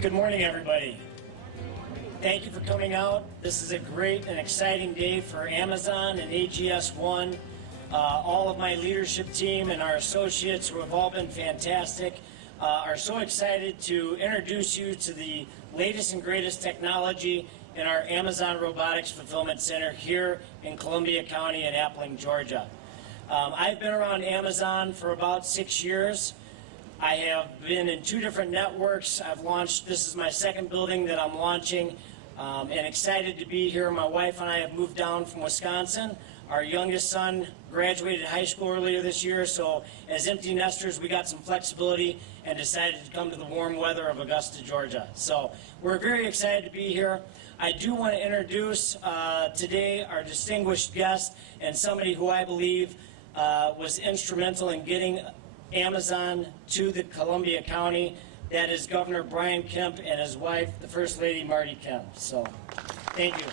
Good morning, everybody. Thank you for coming out. This is a great and exciting day for Amazon and AGS1. All of my leadership team and our associates, who have all been fantastic, are so excited to introduce you to the latest and greatest technology in our Amazon Robotics Fulfillment Center here in Columbia County in Appling, Georgia. I've been around Amazon for about 6 years. I have been in 2 different networks. I've launched, this is my 2nd building that I'm launching, and excited to be here. My wife and I have moved down from Wisconsin. Our youngest son graduated high school earlier this year, so as empty nesters, we got some flexibility and decided to come to the warm weather of Augusta, Georgia. So we're very excited to be here. I do want to introduce today our distinguished guest and somebody who I believe was instrumental in getting Amazon to the Columbia County. That is Governor Brian Kemp and his wife, the First Lady Marty Kemp. So, thank you.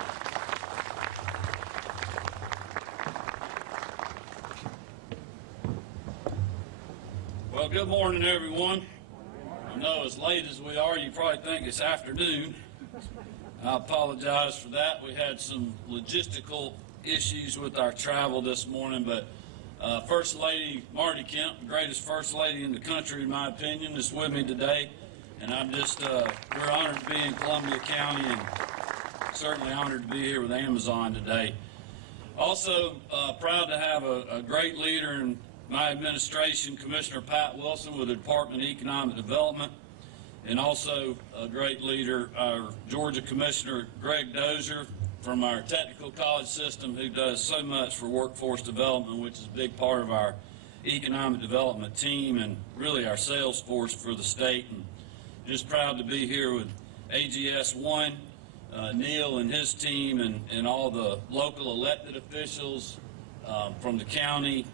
Well, good morning, everyone. I know as late as we are, you probably think it's afternoon. I apologize for that. We had some logistical issues with our travel this morning, but First Lady Marty Kemp, the greatest First Lady in the country, in my opinion, is with me today. And I'm just, we're honored to be in Columbia County and certainly honored to be here with Amazon today. Also, proud to have a great leader in my administration, Commissioner Pat Wilson with the Department of Economic Development, and also a great leader, our Georgia Commissioner Greg Dozier from our technical college system, who does so much for workforce development, which is a big part of our economic development team and really our sales force for the state. And just proud to be here with AGS1, Neil and his team, and all the local elected officials from the county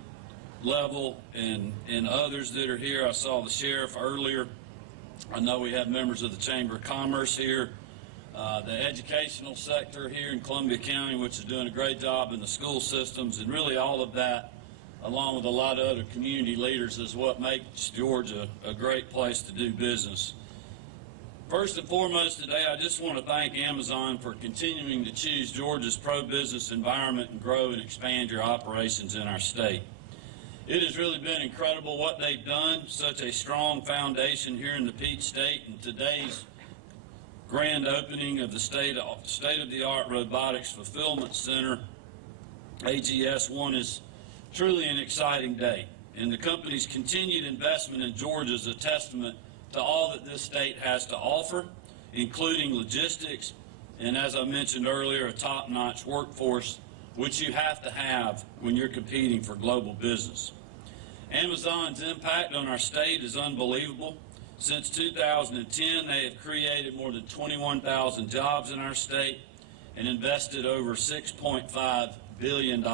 level and others that are here. I saw the sheriff earlier. I know we have members of the Chamber of Commerce here. The educational sector here in Columbia County, which is doing a great job in the school systems, and really all of that, along with a lot of other community leaders, is what makes Georgia a great place to do business. First and foremost today, I just want to thank Amazon for continuing to choose Georgia's pro-business environment and grow and expand your operations in our state. It has really been incredible what they've done, such a strong foundation here in the Peach State, and today's grand opening of the state-of-the-art Robotics Fulfillment Center, AGS1, is truly an exciting day. And the company's continued investment in Georgia is a testament to all that this state has to offer, including logistics, and as I mentioned earlier, a top-notch workforce, which you have to have when you're competing for global business. Amazon's impact on our state is unbelievable. Since 2010, they have created more than 21,000 jobs in our state and invested over $6.5 billion.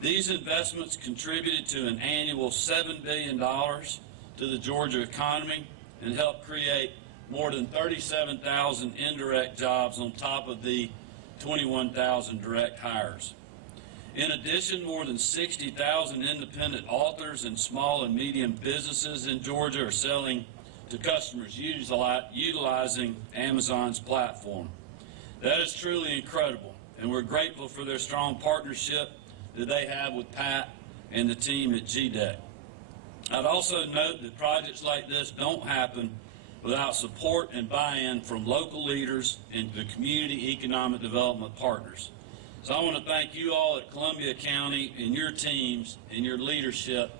These investments contributed to an annual $7 billion to the Georgia economy and helped create more than 37,000 indirect jobs on top of the 21,000 direct hires. In addition, more than 60,000 independent authors and small and medium businesses in Georgia are selling to customers utilizing Amazon's platform. That is truly incredible, and we're grateful for their strong partnership that they have with Pat and the team at GDEC. I'd also note that projects like this don't happen without support and buy-in from local leaders and the community economic development partners. So I want to thank you all at Columbia County and your teams and your leadership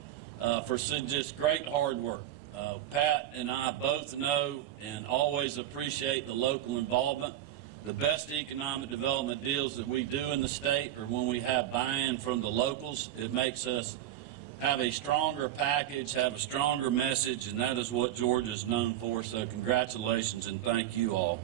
for some just great hard work. Pat and I both know and always appreciate the local involvement. The best economic development deals that we do in the state are when we have buy-in from the locals. It makes us have a stronger package, have a stronger message, and that is what Georgia is known for. So congratulations and thank you all.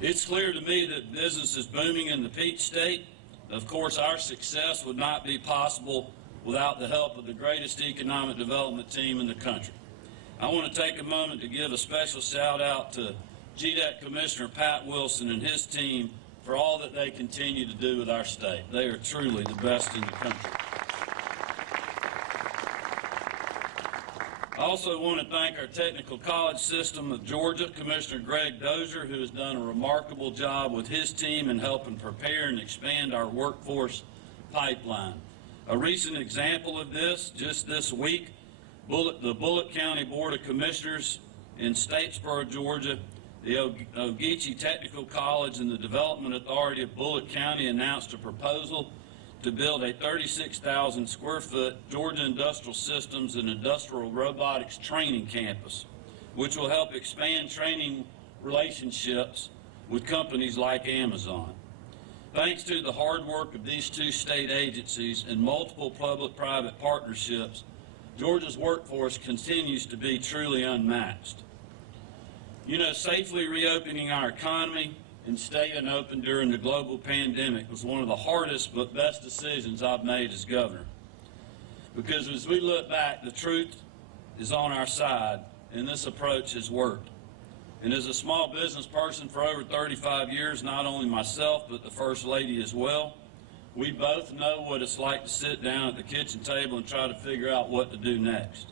It's clear to me that business is booming in the Peach State. Of course, our success would not be possible without the help of the greatest economic development team in the country. I want to take a moment to give a special shout out to GDEC Commissioner Pat Wilson and his team for all that they continue to do with our state. They are truly the best in the country. I also want to thank our Technical College System of Georgia, Commissioner Greg Dozier, who has done a remarkable job with his team in helping prepare and expand our workforce pipeline. A recent example of this, just this week, the Bullitt County Board of Commissioners in Statesboro, Georgia, the Ogeechee Technical College and the Development Authority of Bullitt County announced a proposal to build a 36,000 square foot Georgia Industrial Systems and Industrial Robotics Training Campus, which will help expand training relationships with companies like Amazon. Thanks to the hard work of these two state agencies and multiple public-private partnerships, Georgia's workforce continues to be truly unmatched. You know, safely reopening our economy and staying open during the global pandemic was one of the hardest but best decisions I've made as governor. Because as we look back, the truth is on our side, and this approach has worked. And as a small business person for over 35 years, not only myself but the First Lady as well, we both know what it's like to sit down at the kitchen table and try to figure out what to do next.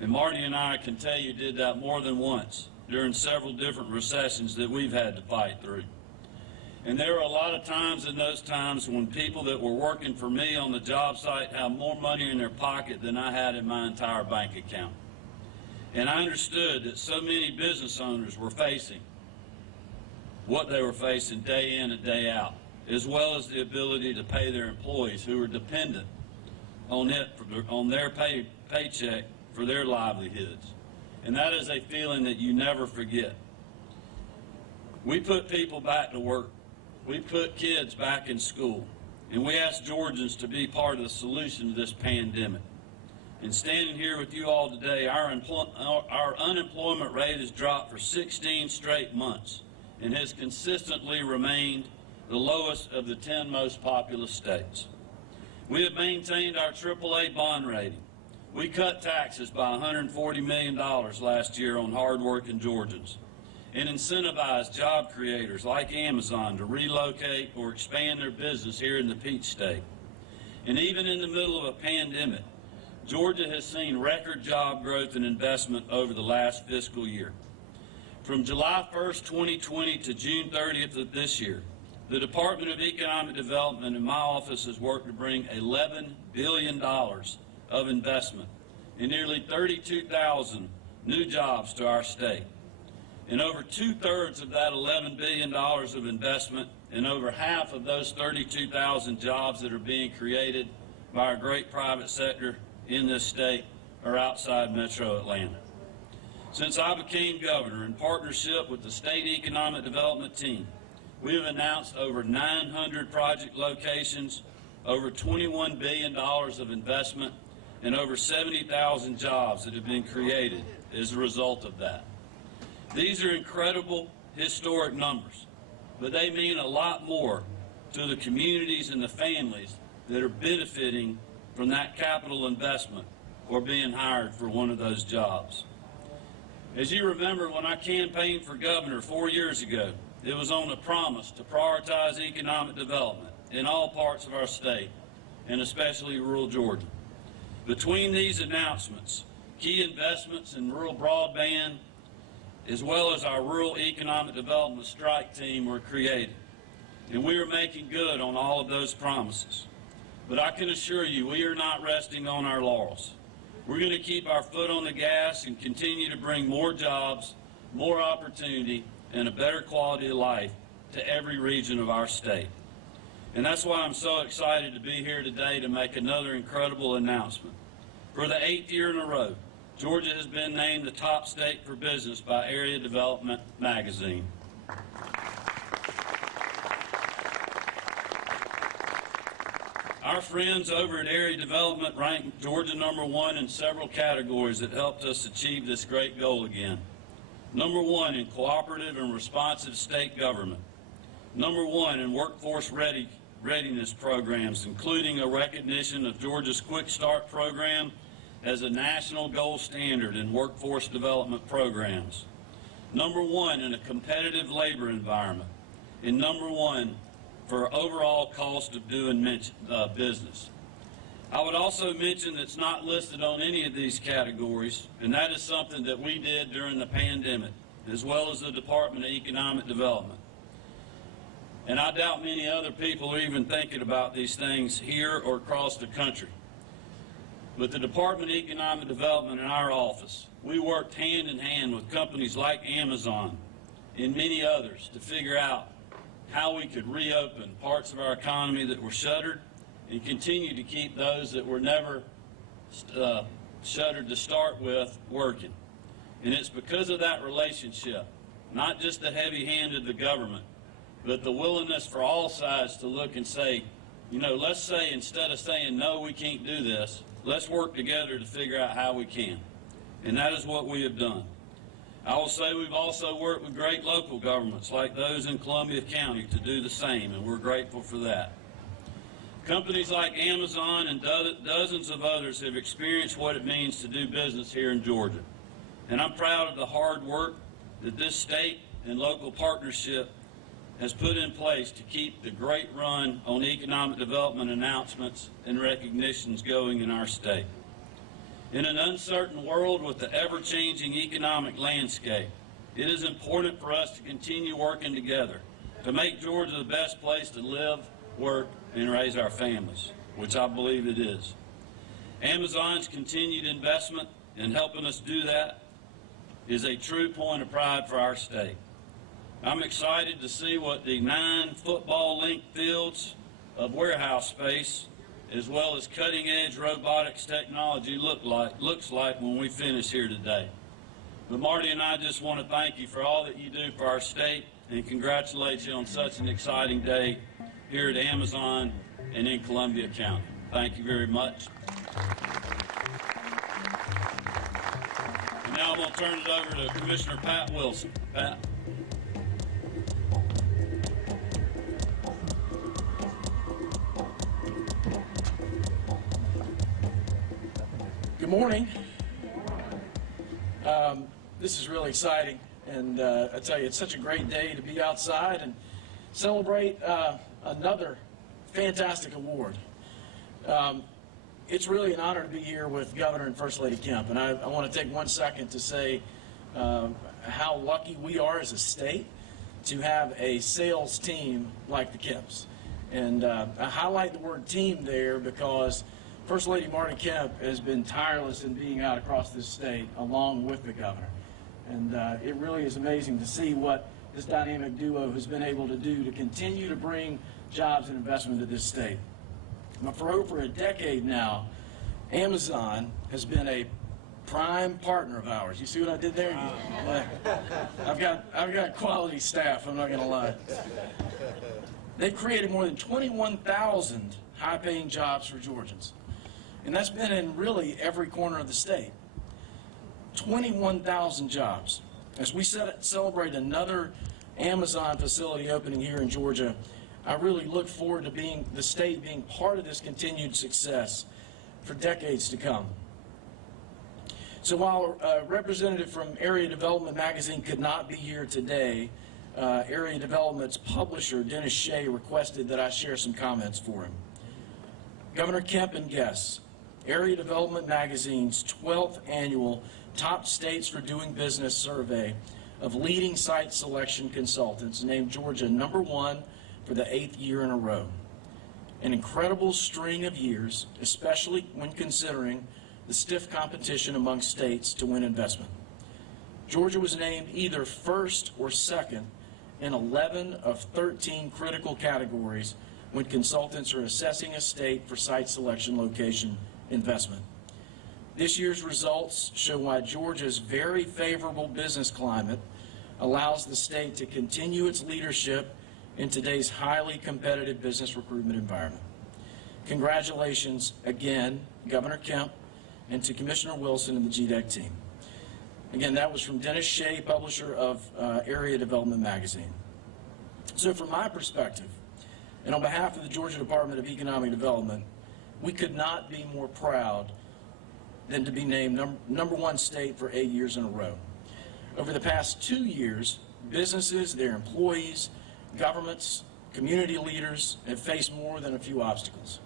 And Marty and I can tell you did that more than once during several different recessions that we've had to fight through. And there were a lot of times in those times when people that were working for me on the job site had more money in their pocket than I had in my entire bank account. And I understood that so many business owners were facing what they were facing day in and day out, as well as the ability to pay their employees who were dependent on their paycheck for their livelihoods. And that is a feeling that you never forget. We put people back to work. We put kids back in school. And we asked Georgians to be part of the solution to this pandemic. And standing here with you all today, our unemployment rate has dropped for 16 straight months and has consistently remained the lowest of the 10 most populous states. We have maintained our AAA bond rating. We cut taxes by $140 million last year on hardworking Georgians and incentivized job creators like Amazon to relocate or expand their business here in the Peach State. And even in the middle of a pandemic, Georgia has seen record job growth and investment over the last fiscal year. From July 1st, 2020 to June 30th of this year, the Department of Economic Development and my office has worked to bring $11 billion of investment and nearly 32,000 new jobs to our state. And over 2/3 of that $11 billion of investment and over half of those 32,000 jobs that are being created by our great private sector in this state are outside Metro Atlanta. Since I became governor, in partnership with the State Economic Development Team, we have announced over 900 project locations, over $21 billion of investment, and over 70,000 jobs that have been created as a result of that. These are incredible, historic numbers, but they mean a lot more to the communities and the families that are benefiting from that capital investment or being hired for one of those jobs. As you remember, when I campaigned for governor 4 years ago, it was on a promise to prioritize economic development in all parts of our state, and especially rural Georgia. Between these announcements, key investments in rural broadband, as well as our Rural Economic Development Strike Team were created, and we are making good on all of those promises. But I can assure you, we are not resting on our laurels. We're going to keep our foot on the gas and continue to bring more jobs, more opportunity, and a better quality of life to every region of our state. And that's why I'm so excited to be here today to make another incredible announcement. For the 8th year in a row, Georgia has been named the top state for business by Area Development Magazine. Our friends over at Area Development ranked Georgia #1 in several categories that helped us achieve this great goal again. #1 in cooperative and responsive state government. #1 in workforce readiness programs, including a recognition of Georgia's Quick Start program as a national gold standard in workforce development programs. #1 in a competitive labor environment. And #1 for overall cost of doing business. I would also mention that's not listed on any of these categories, and that is something that we did during the pandemic, as well as the Department of Economic Development. And I doubt many other people are even thinking about these things here or across the country. With the Department of Economic Development in our office, we worked hand in hand with companies like Amazon and many others to figure out how we could reopen parts of our economy that were shuttered and continue to keep those that were never shuttered to start with working. And it's because of that relationship, not just the heavy hand of the government, but the willingness for all sides to look and say, you know, let's say instead of saying, no, we can't do this, let's work together to figure out how we can. And that is what we have done. I will say we've also worked with great local governments like those in Columbia County to do the same, and we're grateful for that. Companies like Amazon and dozens of others have experienced what it means to do business here in Georgia. And I'm proud of the hard work that this state and local partnership has put in place to keep the great run on economic development announcements and recognitions going in our state. In an uncertain world with the ever-changing economic landscape, it is important for us to continue working together to make Georgia the best place to live, work, and raise our families, which I believe it is. Amazon's continued investment in helping us do that is a true point of pride for our state. I'm excited to see what the 9 football-linked fields of warehouse space, as well as cutting-edge robotics technology looks like when we finish here today. But Marty and I just want to thank you for all that you do for our state and congratulate you on such an exciting day here at Amazon and in Columbia County. Thank you very much. And now I'm going to turn it over to Commissioner Pat Wilson. Pat. Good morning. This is really exciting, and I tell you, it's such a great day to be outside and celebrate another fantastic award. It's really an honor to be here with Governor and First Lady Kemp, and I want to take 1 second to say how lucky we are as a state to have a sales team like the Kemps. And I highlight the word team there because First Lady Marty Kemp has been tireless in being out across this state along with the governor. And it really is amazing to see what this dynamic duo has been able to do to continue to bring jobs and investment to this state. Now, for over a decade now, Amazon has been a prime partner of ours. You see what I did there? I've got quality staff, I'm not going to lie. They've created more than 21,000 high-paying jobs for Georgians. And that's been in really every corner of the state. 21,000 jobs. As we celebrate another Amazon facility opening here in Georgia, I really look forward to the state being part of this continued success for decades to come. So while a representative from Area Development Magazine could not be here today, Area Development's publisher, Dennis Shea, requested that I share some comments for him. Governor Kemp and guests, Area Development Magazine's 12th annual Top States for Doing Business survey of leading site selection consultants named Georgia #1 for the 8th year in a row. An incredible string of years, especially when considering the stiff competition among states to win investment. Georgia was named either first or second in 11 of 13 critical categories when consultants are assessing a state for site selection location investment. This year's results show why Georgia's very favorable business climate allows the state to continue its leadership in today's highly competitive business recruitment environment. Congratulations again, Governor Kemp, and to Commissioner Wilson and the GDEC team. Again, that was from Dennis Shea, publisher of Area Development Magazine. So from my perspective, and on behalf of the Georgia Department of Economic Development, we could not be more proud than to be named #1 state for 8 years in a row. Over the past 2 years, businesses, their employees, governments, community leaders have faced more than a few obstacles.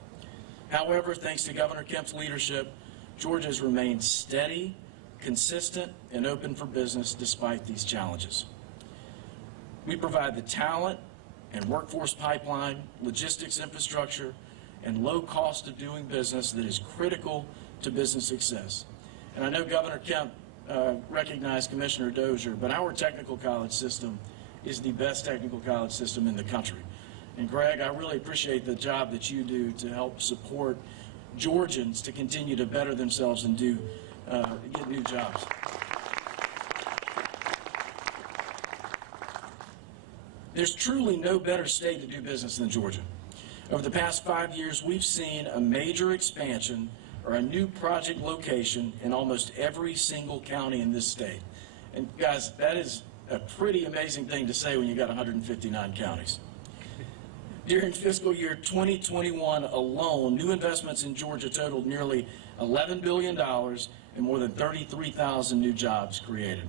However, thanks to Governor Kemp's leadership, Georgia has remained steady, consistent, and open for business despite these challenges. We provide the talent and workforce pipeline, logistics infrastructure, and low cost of doing business that is critical to business success. And I know Governor Kemp recognized Commissioner Dozier, but our technical college system is the best technical college system in the country. And Greg, I really appreciate the job that you do to help support Georgians to continue to better themselves and get new jobs. There's truly no better state to do business than Georgia. Over the past 5 years, we've seen a major expansion or a new project location in almost every single county in this state. And guys, that is a pretty amazing thing to say when you got 159 counties. During fiscal year 2021 alone, new investments in Georgia totaled nearly $11 billion and more than 33,000 new jobs created.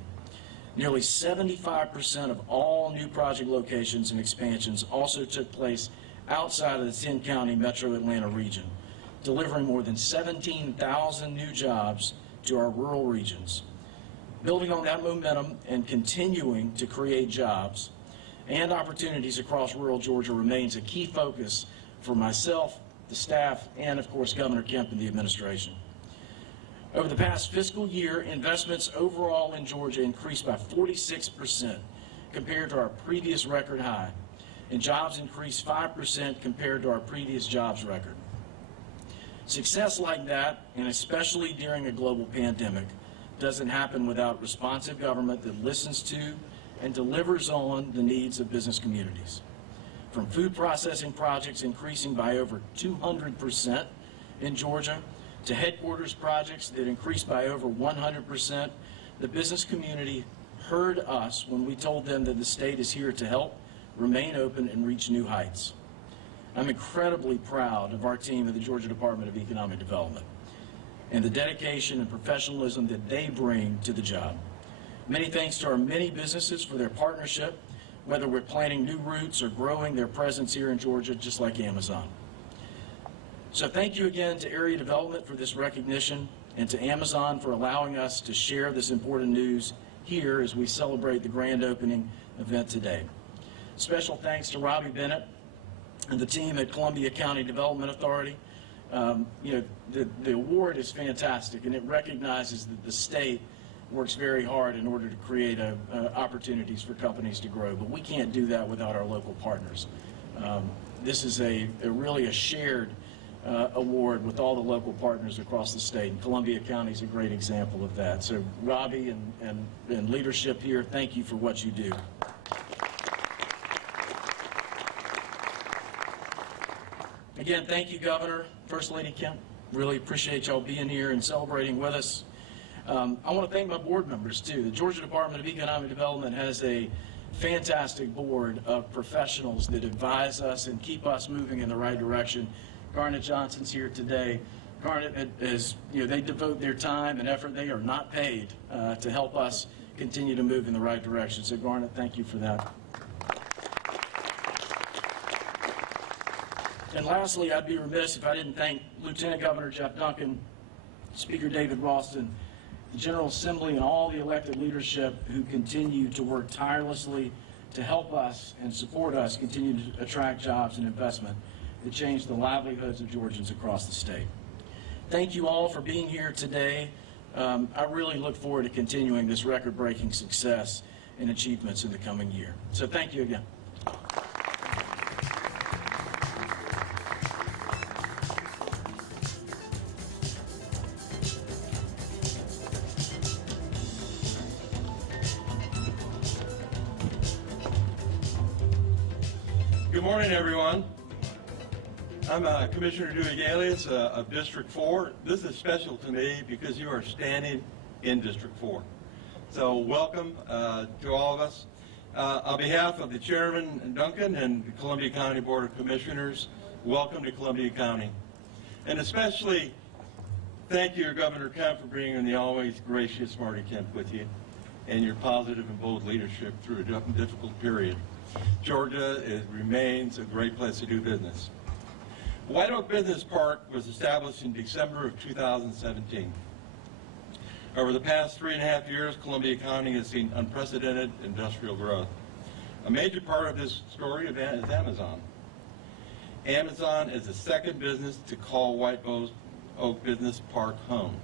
Nearly 75% of all new project locations and expansions also took place outside of the 10-county metro Atlanta region, delivering more than 17,000 new jobs to our rural regions. Building on that momentum and continuing to create jobs and opportunities across rural Georgia remains a key focus for myself, the staff, and of course Governor Kemp and the administration. Over the past fiscal year, investments overall in Georgia increased by 46% compared to our previous record high, and jobs increased 5% compared to our previous jobs record. Success like that, and especially during a global pandemic, doesn't happen without responsive government that listens to and delivers on the needs of business communities. From food processing projects increasing by over 200% in Georgia, to headquarters projects that increased by over 100%, the business community heard us when we told them that the state is here to help, remain open, and reach new heights. I'm incredibly proud of our team at the Georgia Department of Economic Development and the dedication and professionalism that they bring to the job. Many thanks to our many businesses for their partnership, whether we're planting new routes or growing their presence here in Georgia, just like Amazon. So thank you again to Area Development for this recognition, and to Amazon for allowing us to share this important news here as we celebrate the grand opening event today. Special thanks to Robbie Bennett and the team at Columbia County Development Authority. The award is fantastic, and it recognizes that the state works very hard in order to create opportunities for companies to grow, but we can't do that without our local partners. This is really a shared award with all the local partners across the state, and Columbia County is a great example of that. So Robbie and leadership here, thank you for what you do. Again, thank you, Governor, First Lady Kemp. Really appreciate y'all being here and celebrating with us. I want to thank my board members, too. The Georgia Department of Economic Development has a fantastic board of professionals that advise us and keep us moving in the right direction. Garnet Johnson's here today. Garnet they devote their time and effort. They are not paid to help us continue to move in the right direction. So Garnet, thank you for that. And lastly, I'd be remiss if I didn't thank Lieutenant Governor Jeff Duncan, Speaker David Ralston, the General Assembly, and all the elected leadership who continue to work tirelessly to help us and support us continue to attract jobs and investment that change the livelihoods of Georgians across the state. Thank you all for being here today. I really look forward to continuing this record-breaking success and achievements in the coming year. So thank you again. Good morning, everyone. I'm Commissioner Dewey Galius of District 4. This is special to me because you are standing in District 4. So welcome to all of us. On behalf of the Chairman Duncan and the Columbia County Board of Commissioners, welcome to Columbia County. And especially thank you, Governor Kemp, for bringing the always gracious Marty Kemp with you and your positive and bold leadership through a difficult period. Georgia remains a great place to do business. White Oak Business Park was established in December of 2017. Over the past 3.5 years, Columbia County has seen unprecedented industrial growth. A major part of this story is Amazon. Amazon is the second business to call White Oak Business Park home.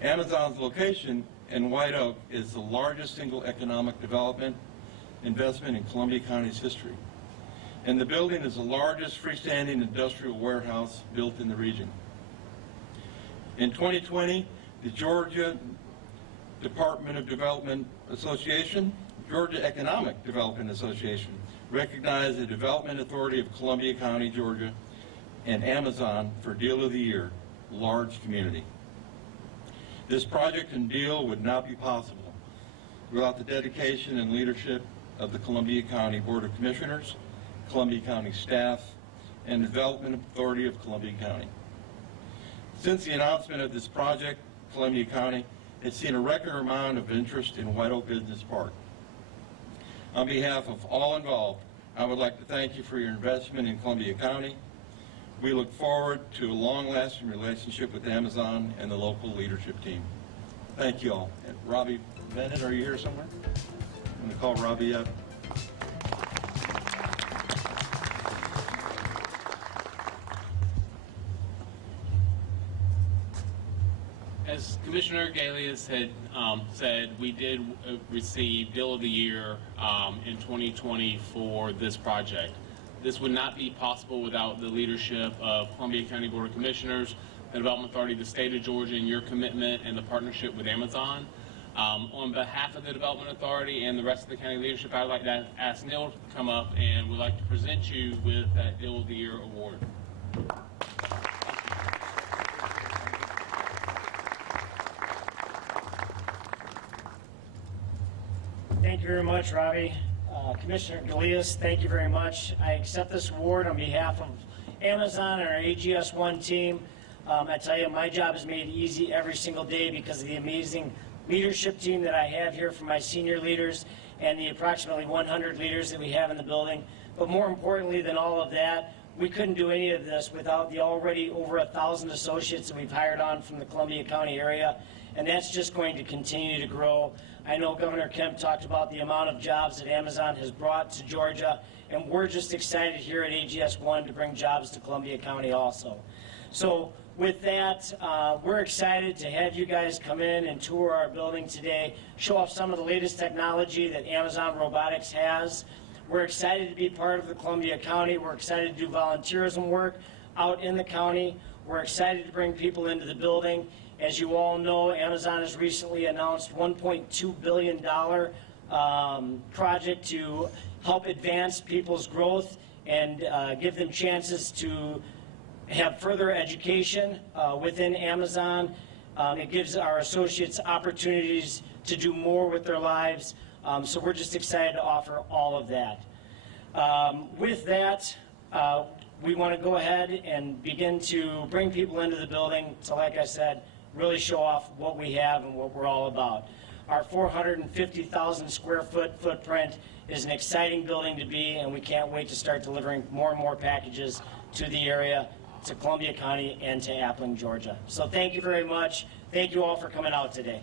Amazon's location in White Oak is the largest single economic development investment in Columbia County's history. And the building is the largest freestanding industrial warehouse built in the region. In 2020, the Georgia Department of Development Association, Georgia Economic Development Association, recognized the Development Authority of Columbia County, Georgia, and Amazon for Deal of the Year, Large Community. This project and deal would not be possible without the dedication and leadership of the Columbia County Board of Commissioners, Columbia County staff, and the Development Authority of Columbia County. Since the announcement of this project, Columbia County has seen a record amount of interest in White Oak Business Park. On behalf of all involved, I would like to thank you for your investment in Columbia County. We look forward to a long-lasting relationship with Amazon and the local leadership team. Thank you all. And Robbie Bennett, are you here somewhere? I'm going to call Robbie up. As Commissioner Galius had said, we did receive Deal of the Year in 2020 for this project. This would not be possible without the leadership of Columbia County Board of Commissioners, the Development Authority of the State of Georgia, and your commitment and the partnership with Amazon. On behalf of the Development Authority and the rest of the county leadership, I would like to ask Neil to come up and would like to present you with that Deal of the Year award. Thank you very much, Robbie. Commissioner Galias, thank you very much. I accept this award on behalf of Amazon and our AGS1 team. I tell you, my job is made easy every single day because of the amazing leadership team that I have here from my senior leaders and the approximately 100 leaders that we have in the building. But more importantly than all of that, we couldn't do any of this without the already over 1,000 associates that we've hired on from the Columbia County area, and that's just going to continue to grow. I know Governor Kemp talked about the amount of jobs that Amazon has brought to Georgia, and we're just excited here at AGS1 to bring jobs to Columbia County also. So with that, we're excited to have you guys come in and tour our building today, show off some of the latest technology that Amazon Robotics has. We're excited to be part of the Columbia County. We're excited to do volunteerism work out in the county. We're excited to bring people into the building. As you all know, Amazon has recently announced $1.2 billion project to help advance people's growth and give them chances to have further education within Amazon. It gives our associates opportunities to do more with their lives. So we're just excited to offer all of that. With that, we want to go ahead and begin to bring people into the building. So like I said, really show off what we have and what we're all about. Our 450,000 square foot footprint is an exciting building to be, and we can't wait to start delivering more and more packages to the area, to Columbia County, and to Appling, Georgia. So thank you very much. Thank you all for coming out today.